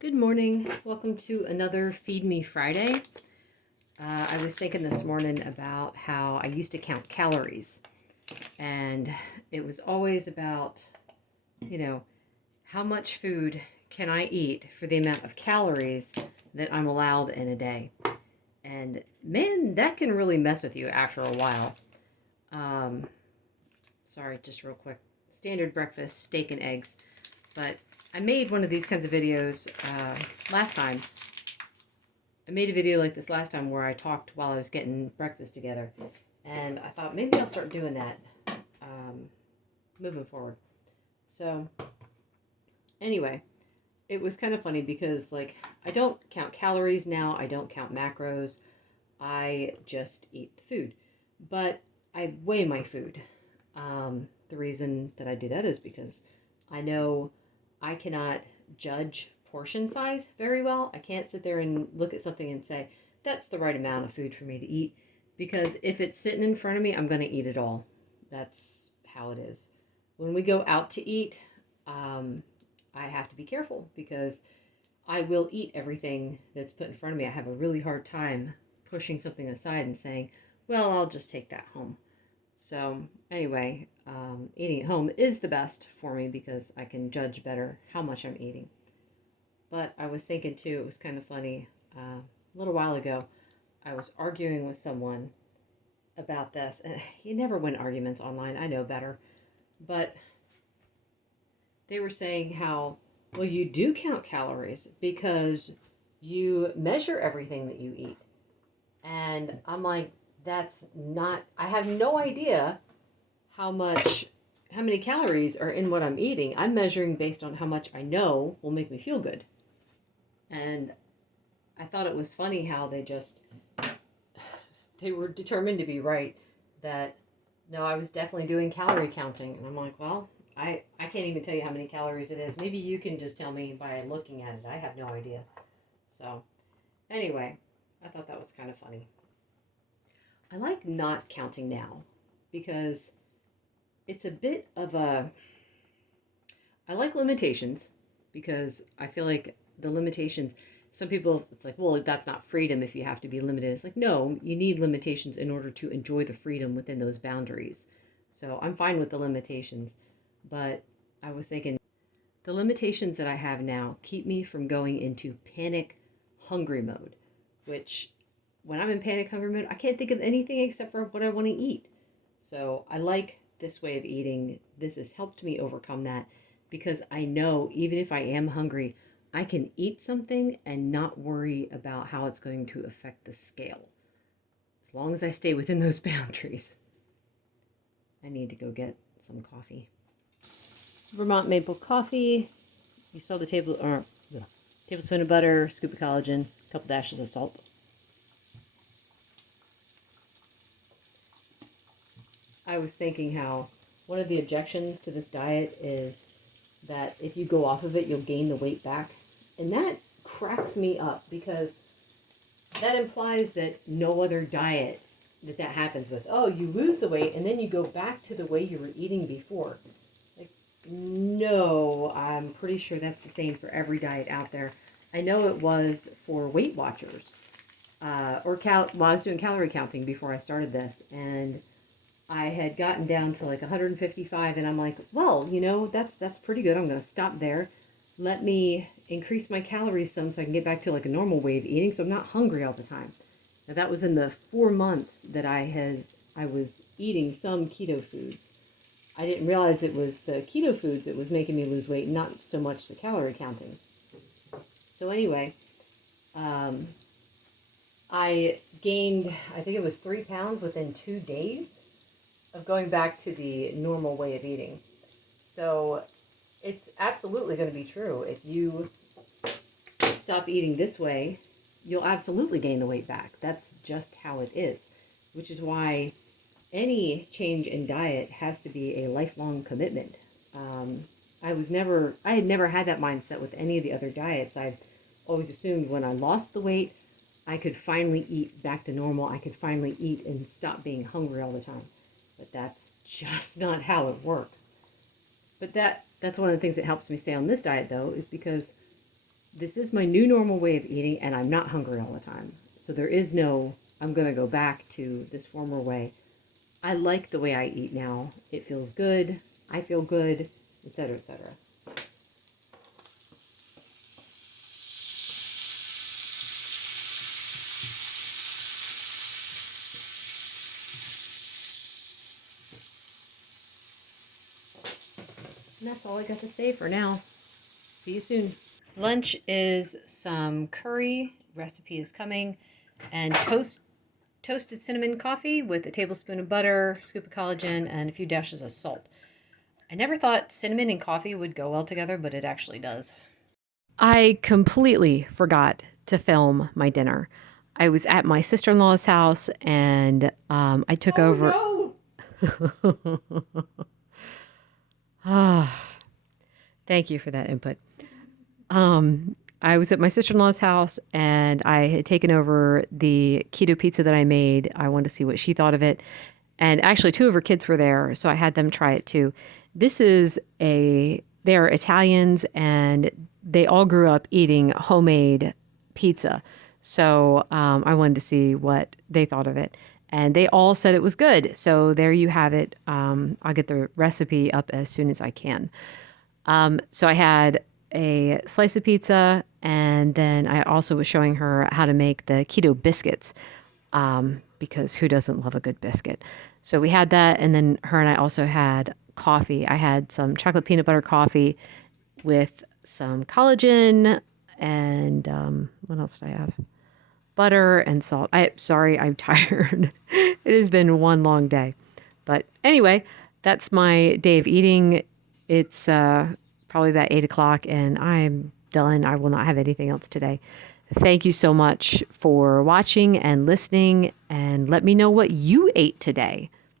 Good morning. Welcome to another Feed Me Friday. I was thinking this morning about how I used to count calories, and it was always about, how much food can I eat for the amount of calories that I'm allowed in a day. And man, that can really mess with you after a while. Um, Sorry, just real quick. Standard breakfast, steak and eggs. But I made one of these kinds of videos last time. I made a video like this last time where I talked while I was getting breakfast together. And I thought maybe I'll start doing that moving forward. So anyway, it was kind of funny because I don't count calories now. I don't count macros. I just eat the food. But I weigh my food. The reason that I do that is because I know I cannot judge portion size very well. I can't sit there and look at something and say, that's the right amount of food for me to eat. Because if it's sitting in front of me, I'm going to eat it all. That's how it is. When we go out to eat, I have to be careful because I will eat everything that's put in front of me. I have a really hard time pushing something aside and saying, well, I'll just take that home. So anyway, eating at home is the best for me because I can judge better how much I'm eating. But I was thinking too, it was kind of funny. A little while ago, I was arguing with someone about this. And you never win arguments online, I know better. But they were saying how, well, you do count calories because you measure everything that you eat. And I'm like, that's not, I have no idea how many calories are in what I'm eating. I'm measuring based on how much I know will make me feel good. And I thought it was funny how they were determined to be right that no, I was definitely doing calorie counting. And I'm like, well, I can't even tell you how many calories it is. Maybe you can just tell me by looking at it. I have no idea. So anyway, I thought that was kind of funny. I like not counting now because it's a bit of a... I like limitations because I feel like the limitations, some people, it's like, well, that's not freedom if you have to be limited. It's like, no, you need limitations in order to enjoy the freedom within those boundaries. So I'm fine with the limitations, but I was thinking the limitations that I have now keep me from going into panic hungry mode, which when I'm in panic hungry mode, I can't think of anything except for what I want to eat. So I like this way of eating. This has helped me overcome that because I know even if I am hungry, I can eat something and not worry about how it's going to affect the scale. As long as I stay within those boundaries. I need to go get some coffee. Vermont maple coffee. You saw the tablespoon of butter, scoop of collagen, a couple dashes of salt. I was thinking how one of the objections to this diet is that if you go off of it, you'll gain the weight back. And that cracks me up because that implies that no other diet that happens with. Oh, you lose the weight and then you go back to the way you were eating before. Like, no, I'm pretty sure that's the same for every diet out there. I know it was for Weight Watchers. I was doing calorie counting before I started this, and I had gotten down to like 155, and I'm like, well, that's pretty good. I'm going to stop there. Let me increase my calories some so I can get back to like a normal way of eating so I'm not hungry all the time. Now that was in the 4 months that I was eating some keto foods. I didn't realize it was the keto foods that was making me lose weight, not so much the calorie counting. So anyway, I gained, I think it was 3 pounds within 2 days of going back to the normal way of eating. So it's absolutely going to be true. If you stop eating this way, you'll absolutely gain the weight back. That's just how it is, which is why any change in diet has to be a lifelong commitment. I had never had that mindset with any of the other diets. I've always assumed when I lost the weight, I could finally eat back to normal. I could finally eat and stop being hungry all the time. But that's just not how it works. But that's one of the things that helps me stay on this diet, though, is because This is my new normal way of eating, and I'm not hungry all the time. So there is no, I'm going to go back to this former way. I like the way I eat now. It feels good. I feel good, etc., etc. And that's all I got to say for now. See you soon. Lunch is some curry. Recipe is coming. And toasted cinnamon coffee with a tablespoon of butter, scoop of collagen, and a few dashes of salt. I never thought cinnamon and coffee would go well together, but it actually does. I completely forgot to film my dinner. I was at my sister-in-law's house, and I took over. No. Thank you for that input. I was at my sister-in-law's house, and I had taken over the keto pizza that I made. I wanted to see what she thought of it. And actually, two of her kids were there, so I had them try it too. They're Italians, and they all grew up eating homemade pizza. So I wanted to see what they thought of it. And they all said it was good. So there you have it. I'll get the recipe up as soon as I can. So I had a slice of pizza, and then I also was showing her how to make the keto biscuits, because who doesn't love a good biscuit? So we had that, and then her and I also had coffee. I had some chocolate peanut butter coffee with some collagen and what else did I have? Butter and salt. Sorry, I'm tired. It has been one long day. But anyway, that's my day of eating. It's probably about 8 o'clock, and I'm done. I will not have anything else today. Thank you so much for watching and listening, and let me know what you ate today.